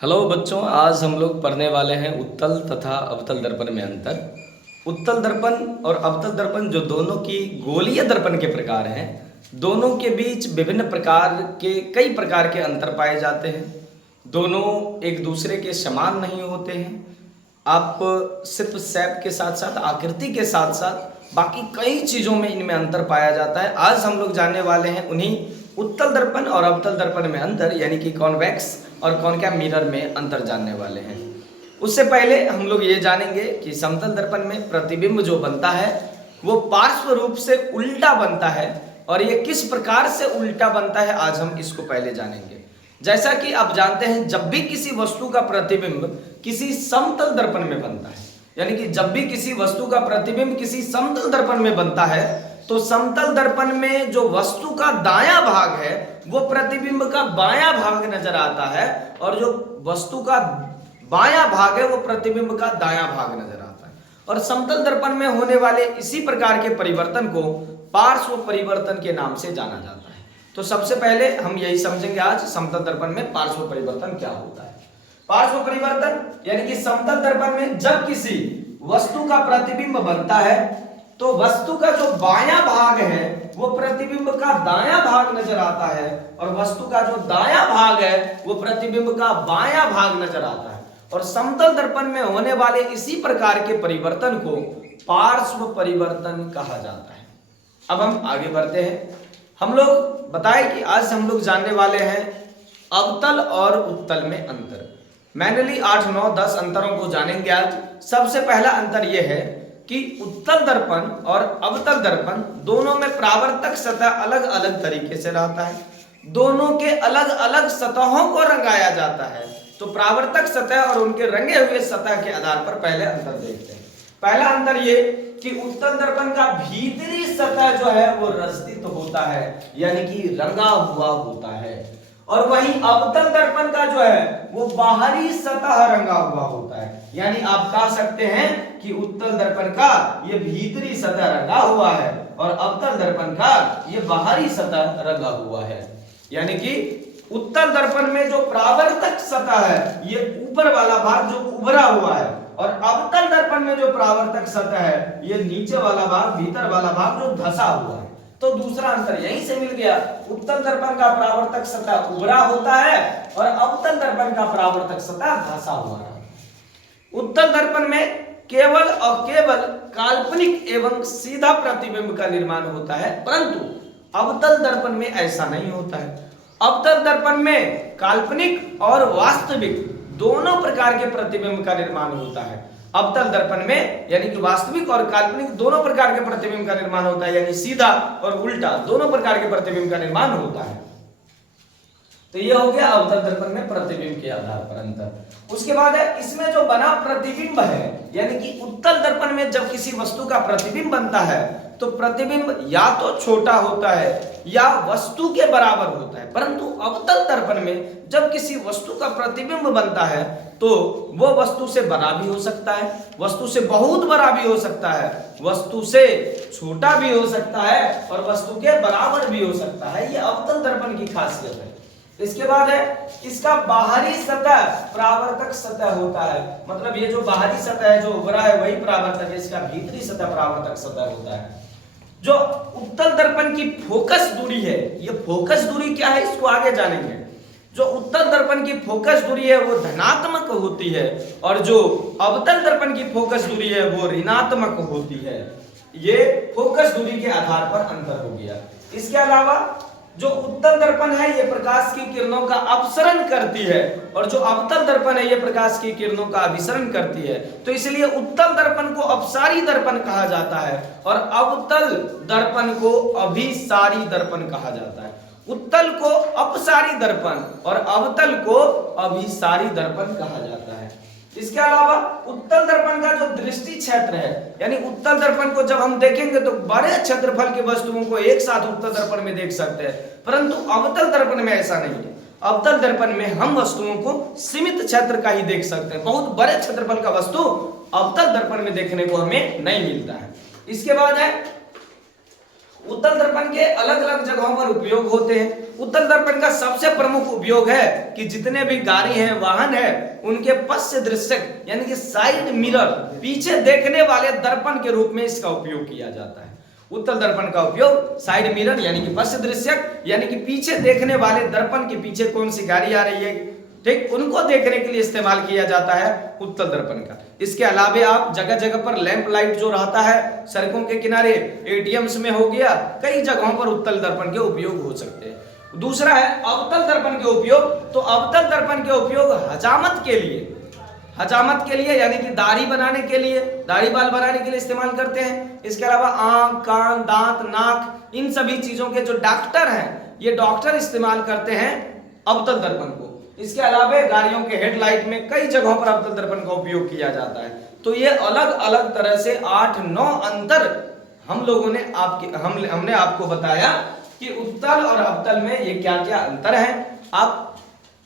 Hello बच्चों, आज हम लोग पढ़ने वाले हैं उत्तल तथा अवतल दर्पण में अंतर। उत्तल दर्पण और अवतल दर्पण जो दोनों की गोलीय दर्पण के प्रकार हैं, दोनों के बीच विभिन्न प्रकार के कई प्रकार के अंतर पाए जाते हैं। दोनों एक दूसरे के समान नहीं होते हैं। आप सिर्फ शेप के साथ साथ आकृति के साथ साथ बाकी कई चीज़ों में इनमें अंतर पाया जाता है। आज हम लोग जानने वाले हैं उन्हीं उत्तल दर्पण और अवतल दर्पण में अंतर, यानी कि कॉन्वेक्स और कॉनकैव मिरर में अंतर जानने वाले हैं। उससे पहले हम लोग ये जानेंगे कि समतल दर्पण में प्रतिबिंब जो बनता है वो पार्श्व रूप से उल्टा बनता है, और ये किस प्रकार से उल्टा बनता है आज हम इसको पहले जानेंगे। जैसा कि आप जानते हैं, जब भी किसी वस्तु का प्रतिबिंब किसी समतल दर्पण में बनता है, यानी कि जब भी किसी वस्तु का प्रतिबिंब किसी समतल दर्पण में बनता है, तो समतल दर्पण में जो वस्तु का दायां भाग है वो प्रतिबिंब का बायां भाग नजर आता है, और जो वस्तु का बायां भाग है वो प्रतिबिंब का दायां भाग नजर आता है। और समतल दर्पण में होने वाले इसी प्रकार के परिवर्तन को पार्श्व परिवर्तन के नाम से जाना जाता है। तो सबसे पहले हम यही समझेंगे आज, समतल दर्पण में पार्श्व परिवर्तन क्या होता है। पार्श्व परिवर्तन यानी कि समतल दर्पण में जब किसी वस्तु का प्रतिबिंब बनता है तो वस्तु का जो बायां भाग है वो प्रतिबिंब का दायां भाग नजर आता है, और वस्तु का जो दायां भाग है वो प्रतिबिंब का बायां भाग नजर आता है। और समतल दर्पण में होने वाले इसी प्रकार के परिवर्तन को पार्श्व परिवर्तन कहा जाता है। अब हम आगे बढ़ते हैं। हम लोग बताएं कि आज हम लोग जानने वाले हैं अवतल और उत्तल में अंतर। मैनुअली 8, 9, 10 अंतरों को जानेंगे आज। सबसे पहला अंतर यह है कि उत्तल दर्पण और अवतल दर्पण दोनों में परावर्तक सतह अलग अलग तरीके से रहता है। दोनों के अलग अलग सतहों को रंगाया जाता है। तो परावर्तक सतह और उनके रंगे हुए सतह के आधार पर पहले अंतर देखते हैं। पहला अंतर ये कि उत्तल दर्पण का भीतरी सतह जो है वो रस्तित होता है, यानी कि रंगा हुआ होता है, और वहीं अवतल दर्पण का जो है वो बाहरी सतह रंगा हुआ होता है। यानी आप कह सकते हैं कि उत्तल दर्पण का ये भीतरी सतह रंगा हुआ है और अवतल दर्पण का ये बाहरी सतह रंगा हुआ है। यानी कि उत्तल दर्पण में जो परावर्तक सतह है ये ऊपर वाला भाग जो उभरा हुआ है, और अवतल दर्पण में जो परावर्तक सतह है ये नीचे वाला भाग, भीतर वाला भाग जो धंसा हुआ है। तो दूसरा अंतर यहीं से मिल गया। उत्तल दर्पण का परावर्तक सतह उभरा होता है और अवतल दर्पण का परावर्तक सतह धंसा हुआ है। उत्तल दर्पण में केवल और केवल काल्पनिक एवं सीधा प्रतिबिंब का निर्माण होता है, परंतु अवतल दर्पण में ऐसा नहीं होता है। अवतल दर्पण में काल्पनिक और वास्तविक दोनों प्रकार के प्रतिबिंब का निर्माण होता है। अवतल दर्पण में यानी कि वास्तविक और काल्पनिक दोनों प्रकार के प्रतिबिंब का निर्माण होता है, यानी सीधा और उल्टा दोनों प्रकार के प्रतिबिंब का निर्माण होता है। तो ये हो गया अवतल दर्पण में प्रतिबिंब के आधार पर अंतर। उसके बाद है इसमें जो बना प्रतिबिंब है, यानी कि उत्तल दर्पण में जब किसी वस्तु का प्रतिबिंब बनता है तो प्रतिबिंब या तो छोटा होता है या वस्तु के बराबर होता है, परंतु अवतल दर्पण में जब किसी वस्तु का प्रतिबिंब बनता है तो वो वस्तु से बड़ा भी हो सकता है, वस्तु से बहुत बड़ा भी हो सकता है, वस्तु से छोटा भी हो सकता है, और वस्तु के बराबर भी हो सकता है। ये अवतल दर्पण की खासियत है। इसके बाद है इसका बाहरी सतह परावर्तक सतह होता है, मतलब ये जो बाहरी सतह है जो उभरा है वही परावर्तक है, इसका भीतरी सतह परावर्तक सतह होता है। जो उत्तल दर्पण की फोकस दूरी है, ये फोकस दूरी क्या है इसको आगे जानेंगे। जो उत्तल दर्पण की फोकस दूरी है वो धनात्मक होती है, और जो अवतल दर्पण की फोकस दूरी है वो ऋणात्मक होती है। ये फोकस दूरी के आधार पर अंतर हो गया। इसके अलावा जो उत्तल दर्पण है ये प्रकाश की किरणों का अपसरण करती है, और जो अवतल दर्पण है ये प्रकाश की किरणों का अभिसरण करती है। तो इसलिए उत्तल दर्पण को अपसारी दर्पण कहा जाता है और अवतल दर्पण को अभिसारी दर्पण कहा जाता है। उत्तल को अपसारी दर्पण और अवतल को अभिसारी दर्पण कहा जाता है। इसके अलावा उत्तल दर्पण का जो दृष्टि क्षेत्र है, यानी उत्तल दर्पण को जब हम देखेंगे तो बड़े क्षेत्रफल की वस्तुओं को एक साथ उत्तल दर्पण में देख सकते हैं, परंतु अवतल दर्पण में ऐसा नहीं है। अवतल दर्पण में हम वस्तुओं को सीमित क्षेत्र का ही देख सकते हैं, बहुत बड़े क्षेत्रफल का वस्तु अवतल दर्पण में देखने को हमें नहीं मिलता है। इसके बाद है उत्तल दर्पण के अलग अलग जगहों पर उपयोग होते हैं। उत्तल दर्पण का सबसे प्रमुख उपयोग है कि जितने भी गाड़ी हैं, वाहन है, उनके पश्च दृश्यक यानी कि साइड मिरर, पीछे देखने वाले दर्पण के रूप में इसका उपयोग किया जाता है। उत्तल दर्पण का उपयोग साइड मिरर यानी कि पश्च दृश्यक यानी कि पीछे देखने वाले दर्पण के पीछे कौन सी गाड़ी आ रही है, ठीक, उनको देखने के लिए इस्तेमाल किया जाता है उत्तल दर्पण का। इसके अलावा आप जगह जगह पर लैंप लाइट जो रहता है सड़कों के किनारे, एटीएम्स में हो गया, कई जगहों पर उत्तल दर्पण के उपयोग हो सकते हैं। दूसरा है अवतल दर्पण के उपयोग। तो अवतल दर्पण के उपयोग हजामत के लिए यानी कि दाढ़ी बनाने के लिए, दाढ़ी बाल बनाने के लिए इस्तेमाल करते हैं। इसके अलावा आंख, कान, दांत, नाक, इन सभी चीजों के जो डॉक्टर हैं, ये डॉक्टर इस्तेमाल करते हैं अवतल दर्पण को। इसके अलावा गाड़ियों के हेडलाइट में कई जगहों पर अवतल दर्पण का उपयोग किया जाता है। तो ये अलग अलग तरह से 8-9 अंतर हमने आपको बताया कि उत्तल और अवतल में ये क्या क्या अंतर है। आप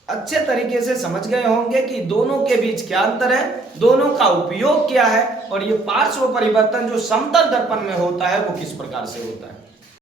अच्छे तरीके से समझ गए होंगे कि दोनों के बीच क्या अंतर है, दोनों का उपयोग क्या है, और ये पार्श्व परिवर्तन जो समतल दर्पण में होता है वो किस प्रकार से होता है।